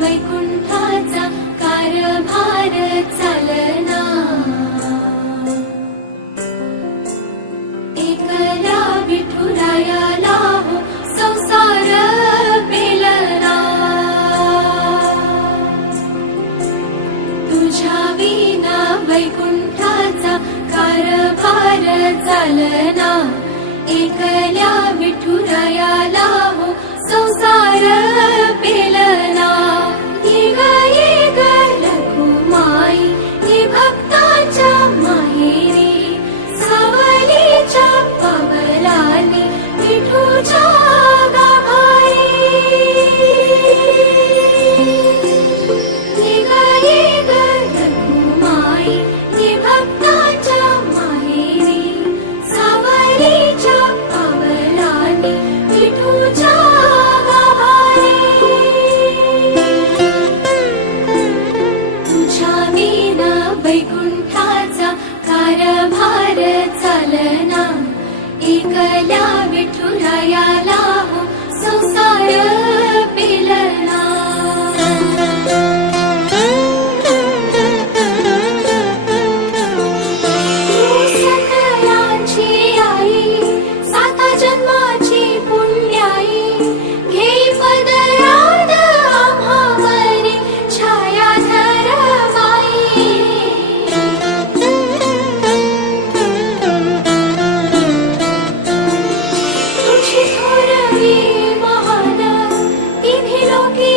वैकुंठाचा कारभार चालना, एकला विठुरायाला हो संसार पेलना, तुझ्या विना वैकुंठाचा कारभार चालना, एकल्या विठुरायाला हो संसार पेलना। ये ग रखुमाई ये भक्ताच्या माहेरी, सावलीच्या पवलानी विठूच्या गाभारी। ये ग रखुमाई ये भक्ताच्या माहेरी, सावलीच्या पवलानी विठूच्या गाभारी। तुझ्या विना वैकुंठाचा कारभार चालना, एकल्या विठुरायाला हो संसार पेलना। सकळांची आई साता जन्माची पुण्याई, घेई पदरात आम्हावरी छाया धरवाई। तुझी थोरवी महान तिन्ही लोकी